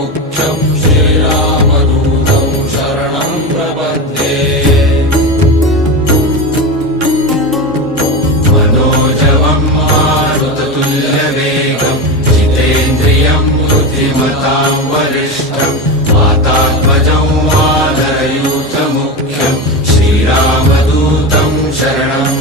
मुख्यं श्रीरामदूतं शरणं प्रपद्ये। मनोजवं मारुततुल्यवेगं जितेन्द्रियं बुद्धिमतां वरिष्ठं वातात्मजं वानरयूथमुख्यं श्रीरामदूतं शरणं